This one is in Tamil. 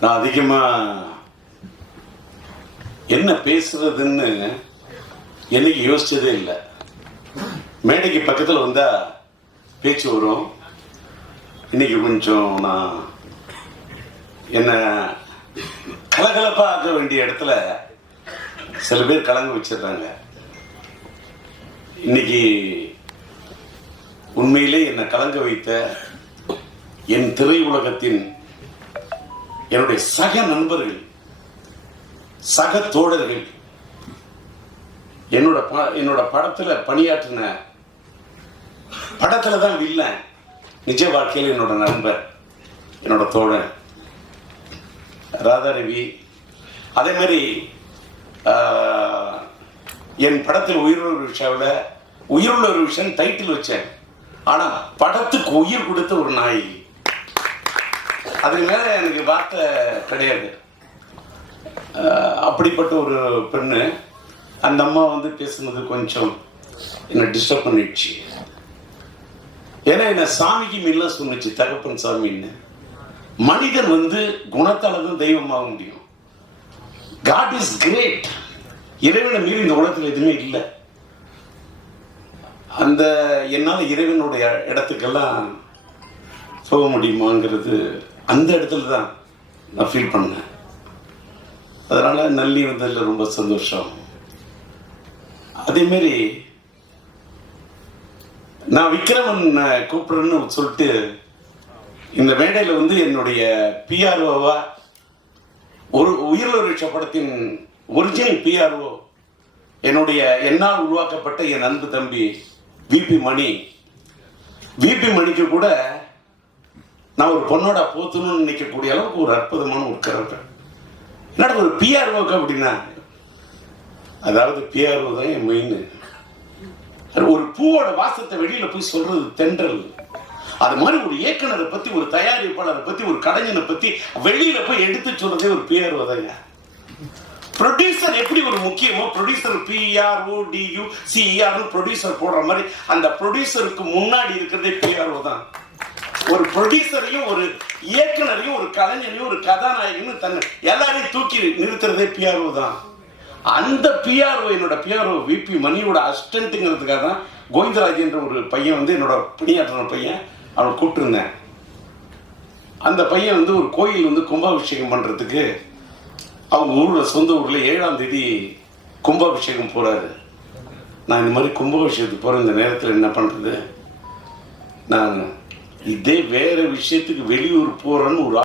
நான் அதிகமாக என்ன பேசுறதுன்னு என்னைக்கு யோசிச்சதே இல்லை. மேடைக்கு பக்கத்தில் வந்தால் பேச்சு வரும். இன்னைக்கு கொஞ்சம் நான் என்ன கலகலப்பாக ஆக்க வேண்டிய இடத்துல சில பேர் கலங்க வச்சிடுறாங்க. இன்னைக்கு உண்மையிலே என்னை கலங்க வைத்த என் திரை உலகத்தின் என்னுடைய சக நண்பர்கள், சக தோழர்கள், என்னோட படத்துல பணியாற்றின, படத்துல தான் வில்லன், நிஜ வாழ்க்கையில் என்னோட நண்பர், என்னோட தோழன் ராதாரவி. அதே மாதிரி என் படத்தில் உயிருள்ள ஒரு விஷயம் டைட்டில் வச்சேன். ஆனா படத்துக்கு உயிர் கொடுத்த ஒரு நாய். அதுக்கு மேல எனக்கு வார்த்தை கிடையாது. அப்படிப்பட்ட ஒரு பெண்ணு. அந்த அம்மா வந்து பேசுனது கொஞ்சம் என்னை டிஸ்டர்ப் பண்ணிடுச்சு. ஏன்னா என்ன சாமிக்கு மீன்லாம் சொன்னிச்சு, தகப்பன் சாமின்னு. மனிதன் வந்து குணத்தால தான் தெய்வமாக முடியும். God is great. இறைவனை மீறி இந்த உலகத்தில் எதுவுமே இல்லை. அந்த என்னால் இறைவனுடைய இடத்துக்கெல்லாம் போக முடியுமாங்கிறது அந்த இடத்துல தான் நான் ஃபீல் பண்ணேன். அதனால நல்லி வந்ததில் ரொம்ப சந்தோஷம். அதேமாரி நான் விக்ரமன் கூப்பிடுறேன்னு சொல்லிட்டு இந்த மேடையில் வந்து என்னுடைய பிஆர்ஓவா ஒரு உயிரிழந்த படத்தின் ஒரிஜினல் பிஆர்ஓ என்னுடைய என்னால் உருவாக்கப்பட்ட என் அன்பு தம்பி விபி மணிக்கு கூட நான் ஒரு பொண்ணோட போத்தணும்னு நினைக்கக்கூடிய அளவுக்கு ஒரு அற்புதமான ஒரு கேரக்டர். என்னடா ஒரு பிஆர்ஓக்கு அப்படின்னா, அதாவது பிஆர்ஓ தான் என் மெயின். ஒரு பூவோட வாசத்தை வெளியில போய் சொல்றது தென்றல். அது மாதிரி ஒரு இயக்குனரை பத்தி, ஒரு தயாரிப்பாளரை பத்தி, ஒரு கலைஞனை பத்தி வெளியில போய் எடுத்து சொல்றதே ஒரு பிஆர்ஓ தாங்க. ப்ரொடியூசர் எப்படி ஒரு முக்கியமோ, ப்ரொடியூசர் PRODUCER ப்ரொடியூசர் போடுற மாதிரி அந்த ப்ரொடியூசருக்கு முன்னாடி இருக்கிறதே பிஆர்ஓ தான். ஒரு ப்ரொடியூசரையும், ஒரு இயக்குனரையும், ஒரு கலைஞரையும், ஒரு கதாநாயகனும் தன்னை எல்லாரையும் தூக்கி நிறுத்துறதே பிஆர்ஓ தான். அந்த பிஆர்ஓ, என்னோட பிஆர்ஓ விபி மணியோட அசிஸ்டன்ட்டுங்கிறதுக்காக தான் கோவிந்தராஜ் ஒரு பையன் வந்து என்னோட பணியாற்றின பையன், அவனை கூப்பிட்டுருந்தேன். அந்த பையன் வந்து ஒரு கோயில் வந்து கும்பாபிஷேகம் பண்றதுக்கு அவங்க ஊரில், சொந்த ஊரில் 7ஆம் தேதி கும்பாபிஷேகம் போகிறாரு. நான் இந்த மாதிரி கும்பாபிஷேகத்துக்கு போகிற இந்த நேரத்தில் என்ன பண்ணுறது, நான் இதே வேறு விஷயத்துக்கு வெளியூர் போகிறேன்னு ஒரு